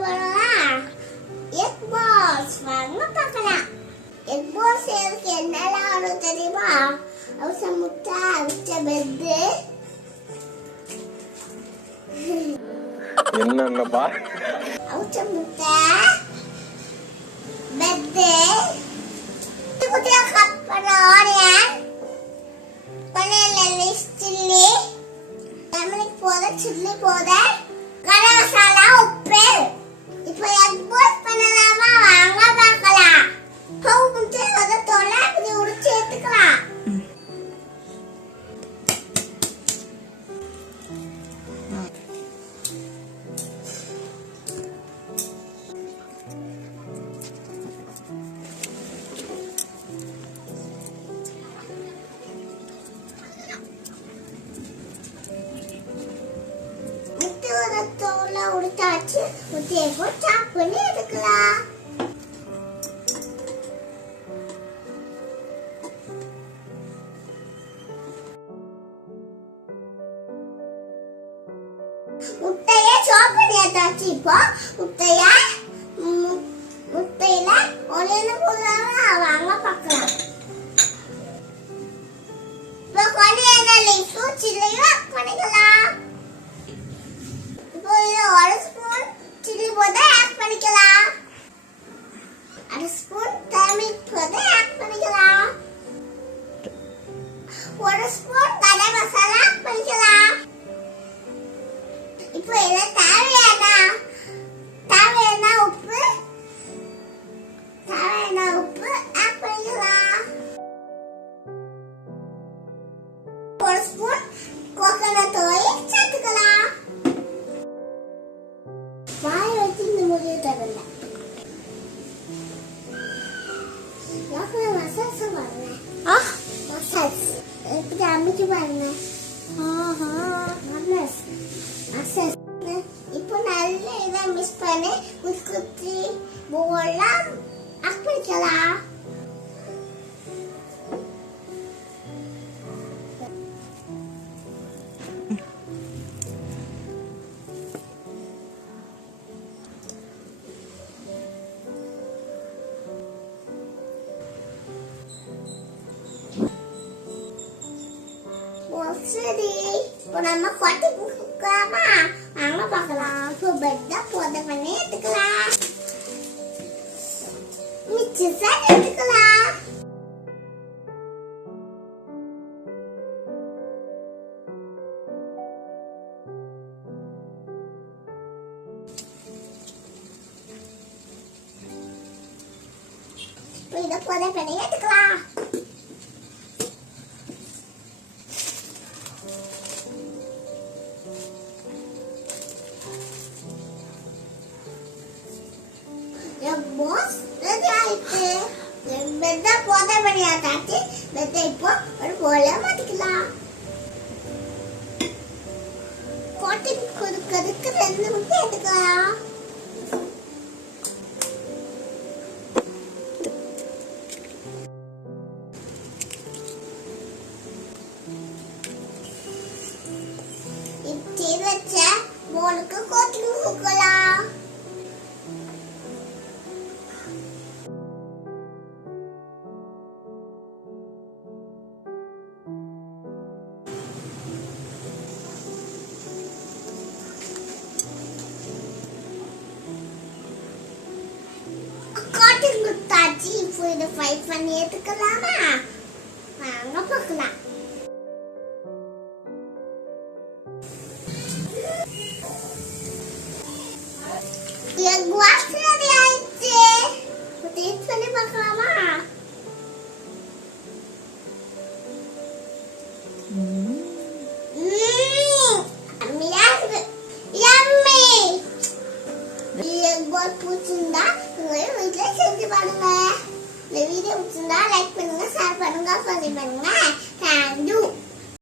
போறோம். Egg balls வாங்க பார்க்கலாம். எக் பால்ஸ் செய்யறதுக்கு என்னெல்லாம் வரும் தெரியுமா? அவிச்ச முட்டை, அவிச்ச பெட்டு, என்னன்னப்பா? அவிச்ச முட்டை, பெட்டு, குட்டியா கட் பண்ண onion, paneer chilli, lemon powder, chilli powder, garam masala, உப்பு. இப்போ எக் பால்ஸ் பண்ணலாமா? வாங்க பார்க்கலாம். பவு முட்டை அத தோலை இப்படி உடைச்சு எடுத்துக்கலாம். முட்டையோட தோலை உடைச்சாச்சு. முட்டையை போட்டு சாப் பண்ணி எடுக்கலாம். முட்டையை சாப் பண்ணி எடுத்தாச்சு. இப்போ முட்டையில ஒன்னு போடலாமா? வாங்க பார்க்கலாம். இப்போ கொஞ்சம் லீஃபும் சில்லியும் ஆட் பண்ணிக்கலாம். இப்போ இது ஒரு ஸ்பூன் சில்லி பவுடர் ஆட் பண்ணிக்கலாம். அரை ஸ்பூன் டர்மரிக் பவுடர் ஆட் பண்ணிக்கலாம். ஒரு ஸ்பூன் கரம் மசாலா ஆட் பண்ணிக்கலாம். இப்போ இது தேவையான உப்பு ஆட் பண்ணிக்கலாம். ஒரு ஸ்பூன் கோகனட் ஆயில் சேர்த்துக்கலாம். வாய் வச்சு இந்த முடிவு தரல. மசால்ஸ் பாருங்க. மசால்ஸ் எப்படி அமைச்சு பாருங்க. இப்போ நல்ல இதை மிக்ஸ் பண்ணி குச்சி போலாம் ஆட் பண்ணிக்கலாம். சரி, இப்போ நம்ம கொட்டி கொடுக்கலாமா? வாங்க பார்க்கலாம். இப்போ பெட்டை போத பண்ணி எடுத்துக்கலாம். மிச்சத்தை எடுத்துக்கலாம். இப்போ இதை போத பண்ணி எடுத்துக்கலாம். பாஸ் ரெடி ஆயிடுச்சு. பெட்டை போத பண்ணி ஆட்டாச்சு. பெட்டை இப்போ ஒரு போல மாட்டிக்கலாம். கோட்டிங் கொடுக்கறதுக்கு 2 முட்டை எடுத்துக்கலாம். இப்படி வச்ச போனுக்கு கோட்டிங் கொடுக்கலாம். கோட்டிங் கொடுத்தாச்சு. இப்போ இதை ஃப்ரை பண்ணி எடுத்துக்கலாமா? வாங்க பார்க்கலாம். எக் பால்ஸ் ரெடி ஆயிடுச்சு. டேஸ்ட் பண்ணி பார்க்கலாமா? எக் பால் பிடிச்சிருந்தா உங்க வீட்டுல செஞ்சு பாருங்க. இந்த வீடியோ பிடிச்சிருந்தா லைக் பண்ணுங்க, ஷேர் பண்ணுங்க, கமெண்ட் பண்ணுங்க. தேங்க்யூ.